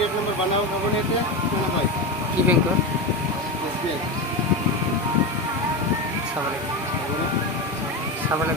gate number बनाओ कब नहीं थे ना भाई কি ব্যাংক एसबीआई সাবালে সাবালে